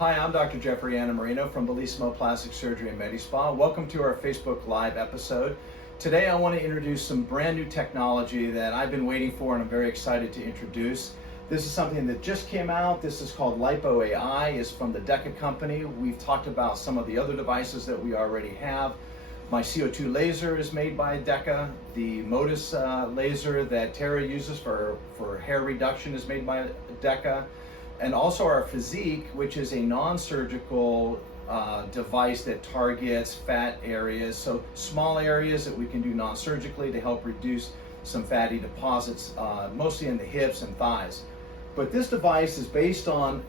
Hi, I'm Dr. Jeffrey Annamarino from Bellissimo Plastic Surgery and MediSpa. Welcome to our Facebook Live episode. Today I want to introduce some brand new technology that I've been waiting for and I'm very excited to introduce. This is something that just came out. This is called Lipo AI. It's from the DECA company. We've talked about some of the other devices that we already have. My CO2 laser is made by DECA. The Modus laser that Tara uses for hair reduction is made by DECA. And also our Physique, which is a non-surgical device that targets fat areas, so small areas that we can do non-surgically to help reduce some fatty deposits, mostly in the hips and thighs. But this device is based on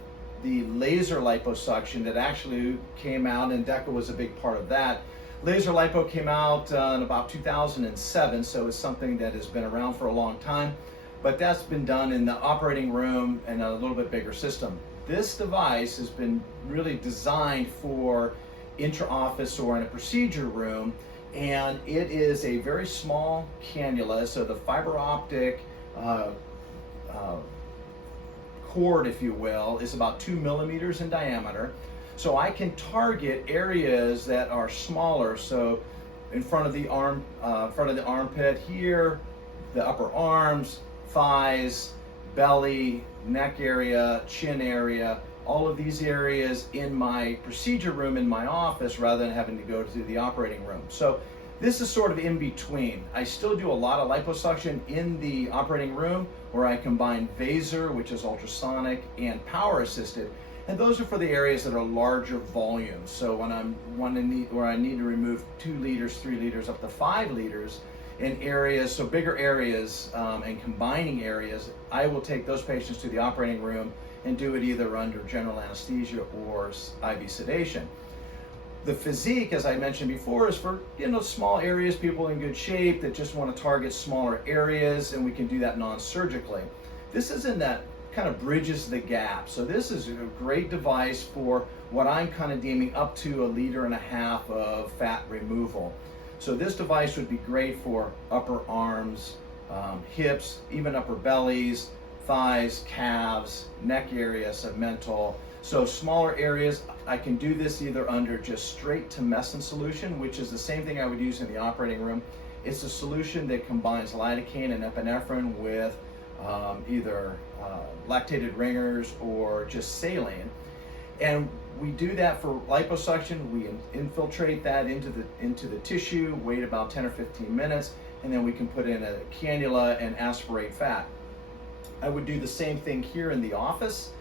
the laser liposuction that actually came out, and DECA was a big part of that. Laser lipo came out in about 2007, so it's something that has been around for a long time. But that's been done in the operating room and a little bit bigger system. This device has been really designed for intra-office or in a procedure room, and it is a very small cannula, so the fiber optic cord, if you will, is about 2 millimeters in diameter. So I can target areas that are smaller, so in front of the armpit here, the upper arms, thighs, belly, neck area, chin area, all of these areas in my procedure room in my office rather than having to go to the operating room. So this is sort of in between. I still do a lot of liposuction in the operating room where I combine Vaser, which is ultrasonic, and power assisted. And those are for the areas that are larger volumes. So when where I need to remove 2 liters, 3 liters, up to 5 liters, in areas, so bigger areas and combining areas, I will take those patients to the operating room and do it either under general anesthesia or IV sedation. The Physique, as I mentioned before, is for small areas, people in good shape that just want to target smaller areas, and we can do that non-surgically. This is in that kind of bridges the gap. So this is a great device for what I'm kind of deeming up to 1.5 liters of fat removal. So this device would be great for upper arms, hips, even upper bellies, thighs, calves, neck area, segmental. So smaller areas, I can do this either under just straight tumescent solution, which is the same thing I would use in the operating room. It's a solution that combines lidocaine and epinephrine with either lactated ringers or just saline. And we do that for liposuction. We infiltrate that into the tissue, wait about 10 or 15 minutes, and then we can put in a cannula and aspirate fat. I would do the same thing here in the office.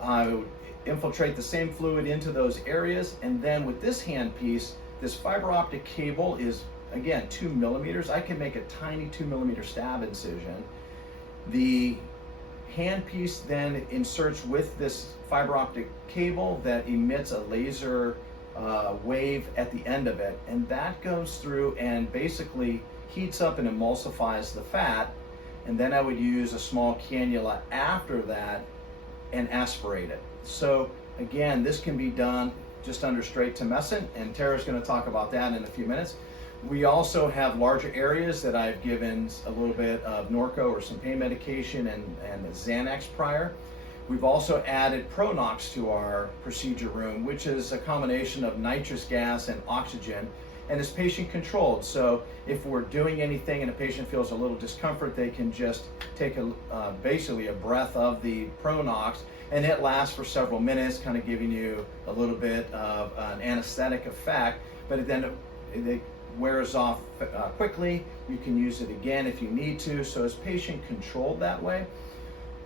I would infiltrate the same fluid into those areas, and then with this handpiece, this fiber optic cable is, again, 2 millimeters. I can make a tiny 2 millimeter stab incision. The handpiece then inserts with this fiber optic cable that emits a laser wave at the end of it, and that goes through and basically heats up and emulsifies the fat, and then I would use a small cannula after that and aspirate it. So again, this can be done just under straight tumescent, and Tara's going to talk about that in a few minutes. We also have larger areas that I've given a little bit of Norco or some pain medication and Xanax prior. We've also added Pronox to our procedure room, which is a combination of nitrous gas and oxygen, and is patient controlled. So if we're doing anything and a patient feels a little discomfort, they can just take basically a breath of the Pronox, and it lasts for several minutes, kind of giving you a little bit of an anesthetic effect, but then it wears off quickly. You can use it again if you need to, so it's patient controlled that way.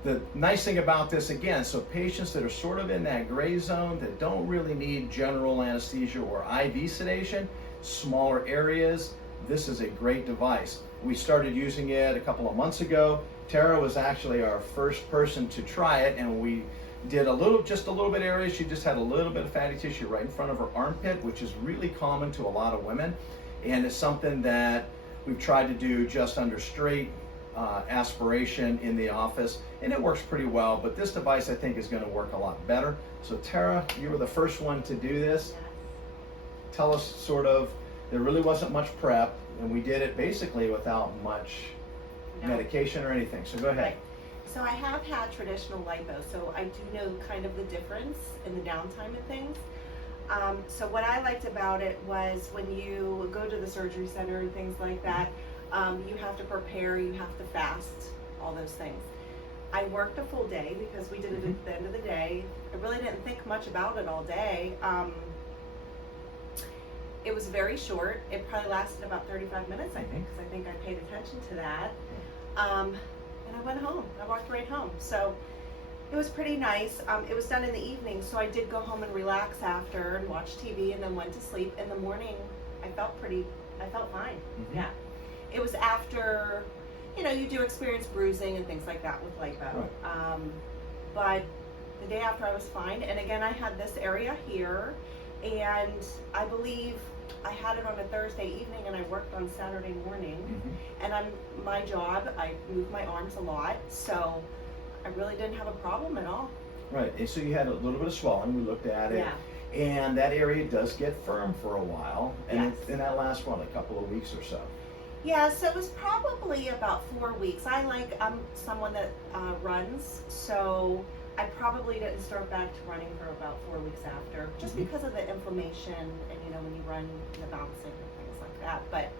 The nice thing about this, again, so patients that are sort of in that gray zone that don't really need general anesthesia or IV sedation, smaller areas, this is a great device. We started using it a couple of months ago. Tara was actually our first person to try it, and we did just a little bit area. She just had a little bit of fatty tissue right in front of her armpit, which is really common to a lot of women, and it's something that we've tried to do just under straight aspiration in the office, and it works pretty well. But this device, I think, is going to work a lot better. So Tara, you were the first one to do this. Tell us sort of, there really wasn't much prep, and we did it basically without much medication or anything. So go ahead. Right. So I have had traditional lipo, so I do know kind of the difference in the downtime of things. So what I liked about it was when you go to the surgery center and things like that, you have to prepare, you have to fast, all those things. I worked a full day because we did it at the end of the day. I really didn't think much about it all day. It was very short. It probably lasted about 35 minutes, I think, because I think I paid attention to that. And I went home. I walked right home. So it was pretty nice. It was done in the evening, so I did go home and relax after and watch TV and then went to sleep. In the morning, I felt fine. Yeah. It was after, you do experience bruising and things like that with lipo. Right. But the day after I was fine. And again, I had this area here, and I believe I had it on a Thursday evening and I worked on Saturday morning. And my job, I move my arms a lot, so I really didn't have a problem at all. Right, and so you had a little bit of swelling, we looked at it. Yeah. And that area does get firm for a while, and, Yes. and that lasts, what, a couple of weeks or so? Yeah, so it was probably about 4 weeks. I'm someone that runs, so I probably didn't start back to running for about 4 weeks after, just because of the inflammation and when you run, the bouncing and things like that. But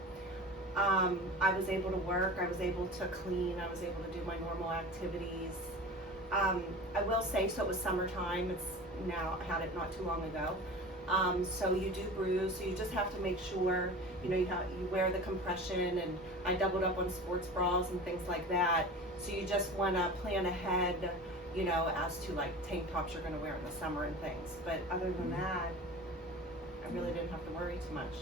I was able to work, I was able to clean, I was able to do my normal activities. I will say, so it was summertime, I had it not too long ago. So you do bruise, so you just have to make sure, you wear the compression, and I doubled up on sports bras and things like that. So you just want to plan ahead, as to like tank tops you're going to wear in the summer and things. But other than that, I really didn't have to worry too much.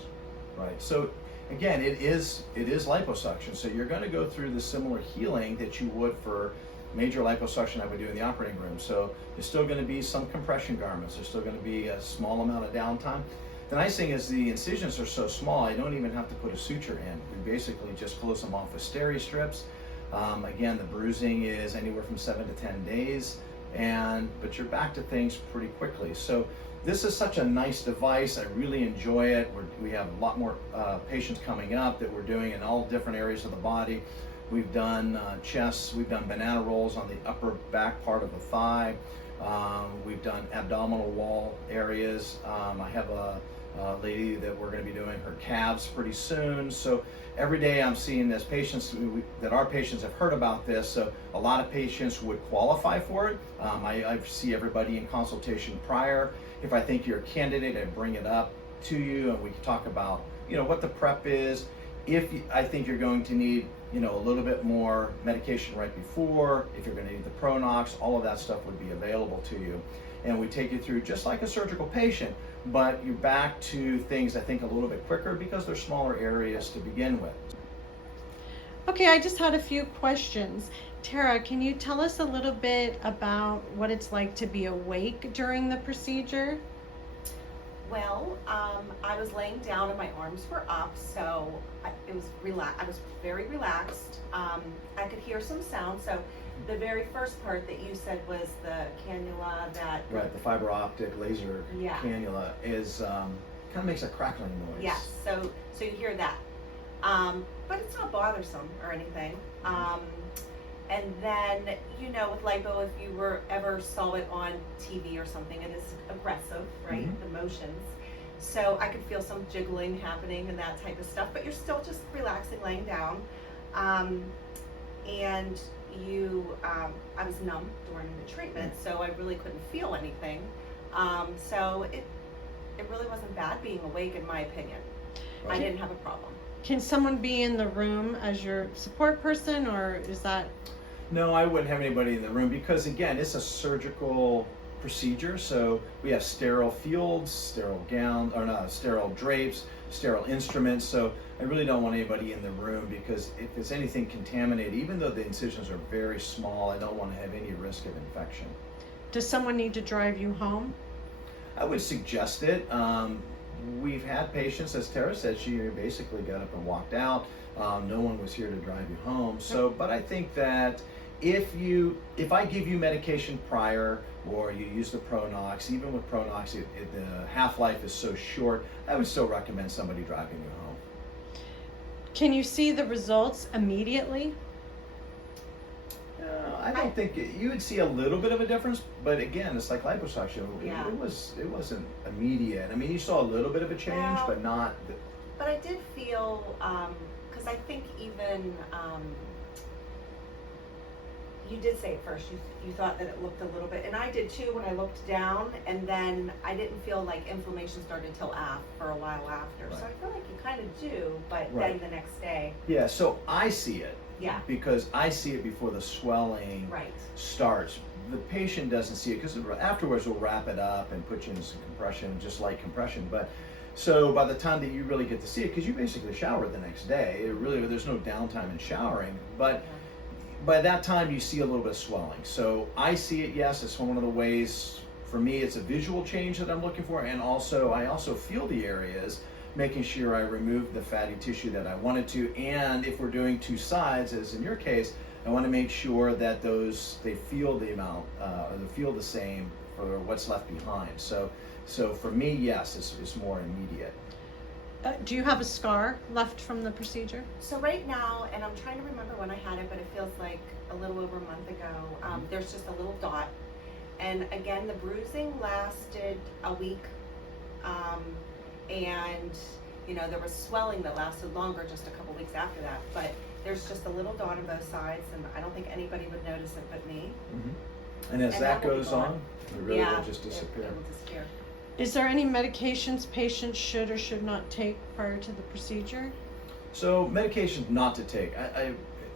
Right, so again, it is liposuction, so you're going to go through the similar healing that you would for major liposuction I would do in the operating room. So there's still going to be some compression garments, there's still going to be a small amount of downtime. The nice thing is the incisions are so small, I don't even have to put a suture in. We basically just close them off with steri strips. Again, the bruising is anywhere from 7 to 10 days, but you're back to things pretty quickly. So this is such a nice device. I really enjoy it. We have a lot more patients coming up that we're doing in all different areas of the body. We've done chests, we've done banana rolls on the upper back part of the thigh. We've done abdominal wall areas. I have a lady that we're going to be doing her calves pretty soon. So every day I'm seeing as patients that our patients have heard about this. So a lot of patients would qualify for it. I see everybody in consultation prior. If I think you're a candidate, I bring it up to you and we can talk about what the prep is. If I think you're going to need a little bit more medication right before, if you're going to need the Pronox, all of that stuff would be available to you. And we take you through just like a surgical patient, but you're back to things I think a little bit quicker because they're smaller areas to begin with. Okay, I just had a few questions. Tara, can you tell us a little bit about what it's like to be awake during the procedure? Well, I was laying down and my arms were up, so I was very relaxed. I could hear some sound. So the very first part that you said was the cannula that... Right, the fiber optic laser Yeah. cannula is kind of makes a crackling noise. Yes, so you hear that. But it's not bothersome or anything. And then, with lipo, if you ever saw it on TV or something, it is aggressive, right? The motions. So I could feel some jiggling happening and that type of stuff, but you're still just relaxing, laying down. And I was numb during the treatment, so I really couldn't feel anything. So it really wasn't bad being awake, in my opinion. Okay. I didn't have a problem. Can someone be in the room as your support person, or is that? No, I wouldn't have anybody in the room because, again, it's a surgical procedure. So we have sterile fields, sterile sterile drapes, sterile instruments. So I really don't want anybody in the room because if there's anything contaminated, even though the incisions are very small, I don't want to have any risk of infection. Does someone need to drive you home? I would suggest it. We've had patients, as Tara said, she basically got up and walked out. No one was here to drive you home. So, but I think that if I give you medication prior or you use the Pronox, even with Pronox, the half-life is so short, I would still recommend somebody driving you home. Can you see the results immediately? I don't think you would see a little bit of a difference, but again, it's like liposuction. Yeah. It wasn't immediate. I mean, you saw a little bit of a change, Well, but not. But I did feel, because I think even, you did say at first you thought that it looked a little bit, and I did too when I looked down, and then I didn't feel like inflammation started till for a while after. Right. So I feel like you kind of do, but Right. then the next day, Yeah, so I see it. Yeah. Because I see it before the swelling right. starts. The patient doesn't see it because afterwards we'll wrap it up and put you in some compression, just like compression. But so by the time that you really get to see it, because you basically shower the next day, there's no downtime in showering. But Yeah. by that time you see a little bit of swelling. So I see it. Yes, it's one of the ways. For me, it's a visual change that I'm looking for, and also I also feel the areas, making sure I remove the fatty tissue that I wanted to. And if we're doing two sides, as in your case, I want to make sure that they feel the amount, or they feel the same for what's left behind. So for me, yes, it's more immediate. Do you have a scar left from the procedure? So right now, and I'm trying to remember when I had it, but it feels like a little over a month ago, there's just a little dot. And again, the bruising lasted a week. And, you know, there was swelling that lasted longer just a couple weeks after that. But there's just a little dot on both sides, and I don't think anybody would notice it but me. And as And that that will be goes gone. on, it really Yeah, will just disappear. It will disappear. Is there any medications patients should or should not take prior to the procedure? So medications not to take.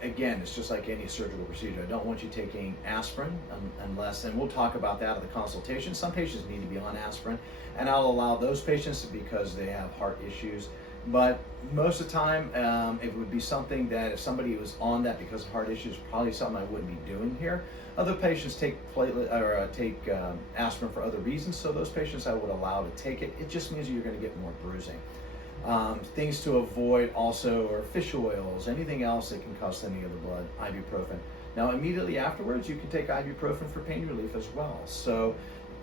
Again, it's just like any surgical procedure. I don't want you taking aspirin unless, and we'll talk about that at the consultation. Some patients need to be on aspirin, and I'll allow those patients because they have heart issues. But most of the time, it would be something that if somebody was on that because of heart issues, probably something I wouldn't be doing here. Other patients take aspirin for other reasons, so those patients I would allow to take it. It just means you're going to get more bruising. Things to avoid also are fish oils, anything else that can cause thinning of the blood, ibuprofen. Now immediately afterwards you can take ibuprofen for pain relief as well. So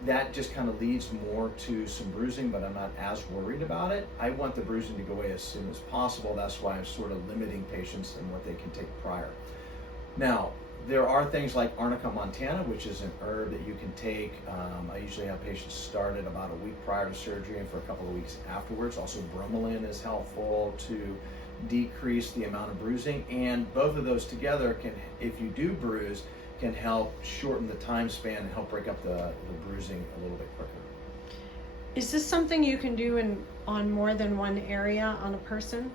that just kind of leads more to some bruising, but I'm not as worried about it. I want the bruising to go away as soon as possible. That's why I'm sort of limiting patients and what they can take prior. Now, there are things like Arnica montana, which is an herb that you can take. I usually have patients start it about a week prior to surgery and for a couple of weeks afterwards. Also, bromelain is helpful to decrease the amount of bruising. And both of those together can, if you do bruise, can help shorten the time span and help break up the bruising a little bit quicker. Is this something you can do on more than one area on a person?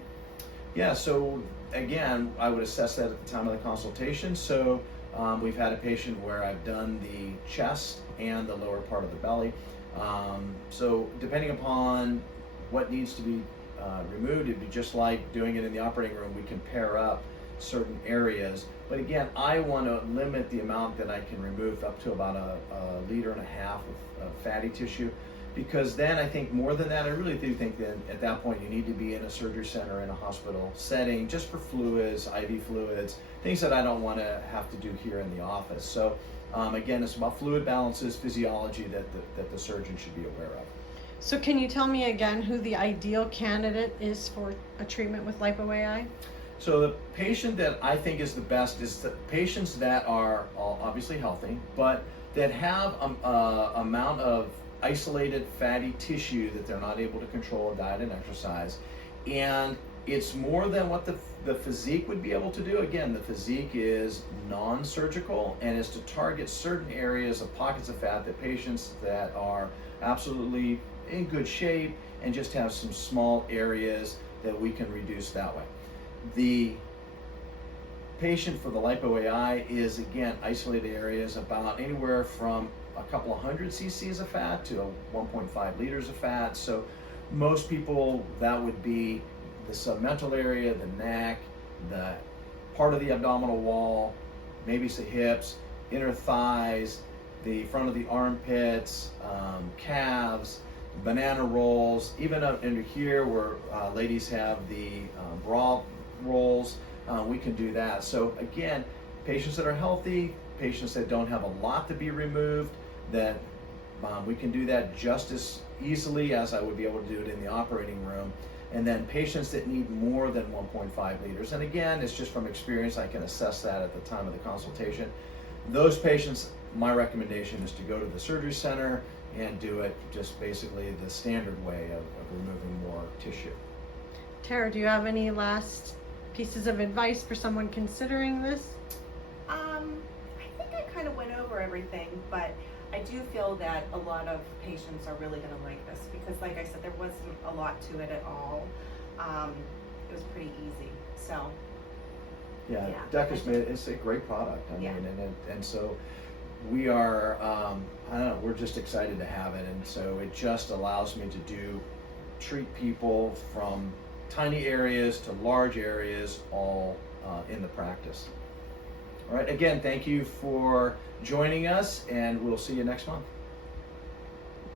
Yeah, so again, I would assess that at the time of the consultation. So we've had a patient where I've done the chest and the lower part of the belly. So depending upon what needs to be removed, it'd be just like doing it in the operating room. We can pair up certain areas. But again, I want to limit the amount that I can remove up to about a liter and a half of fatty tissue. Because then I think more than that, I really do think that at that point you need to be in a surgery center, in a hospital setting, just for fluids, IV fluids, things that I don't want to have to do here in the office. So again, it's about fluid balances, physiology that the surgeon should be aware of. So can you tell me again who the ideal candidate is for a treatment with Lipo AI? So the patient that I think is the best is the patients that are obviously healthy, but that have amount of isolated fatty tissue that they're not able to control diet and exercise, and it's more than what the physique would be able to do. Again, the physique is non-surgical and is to target certain areas of pockets of fat that patients that are absolutely in good shape and just have some small areas that we can reduce that way. The patient for the Lipo AI is again isolated areas about anywhere from a couple of hundred cc's of fat to 1.5 liters of fat. So most people, that would be the submental area, the neck, the part of the abdominal wall, maybe the hips, inner thighs, the front of the armpits, calves, banana rolls, even up into here where ladies have the bra rolls, we can do that. So again, patients that are healthy, patients that don't have a lot to be removed, that we can do that just as easily as I would be able to do it in the operating room. And then patients that need more than 1.5 liters, and again, it's just from experience, I can assess that at the time of the consultation. those patients, my recommendation is to go to the surgery center and do it just basically the standard way of removing more tissue. Tara, do you have any last pieces of advice for someone considering this? I think I kind of went over everything, but I do feel that a lot of patients are really going to like this because, like I said, there wasn't a lot to it at all. It was pretty easy. So, Yeah, Yeah. DECA's made it's a great product. I Yeah. mean, and so we are, I don't know, we're just excited to have it, and so it just allows me to treat people from tiny areas to large areas, all in the practice. All right, again, thank you for joining us, and we'll see you next month.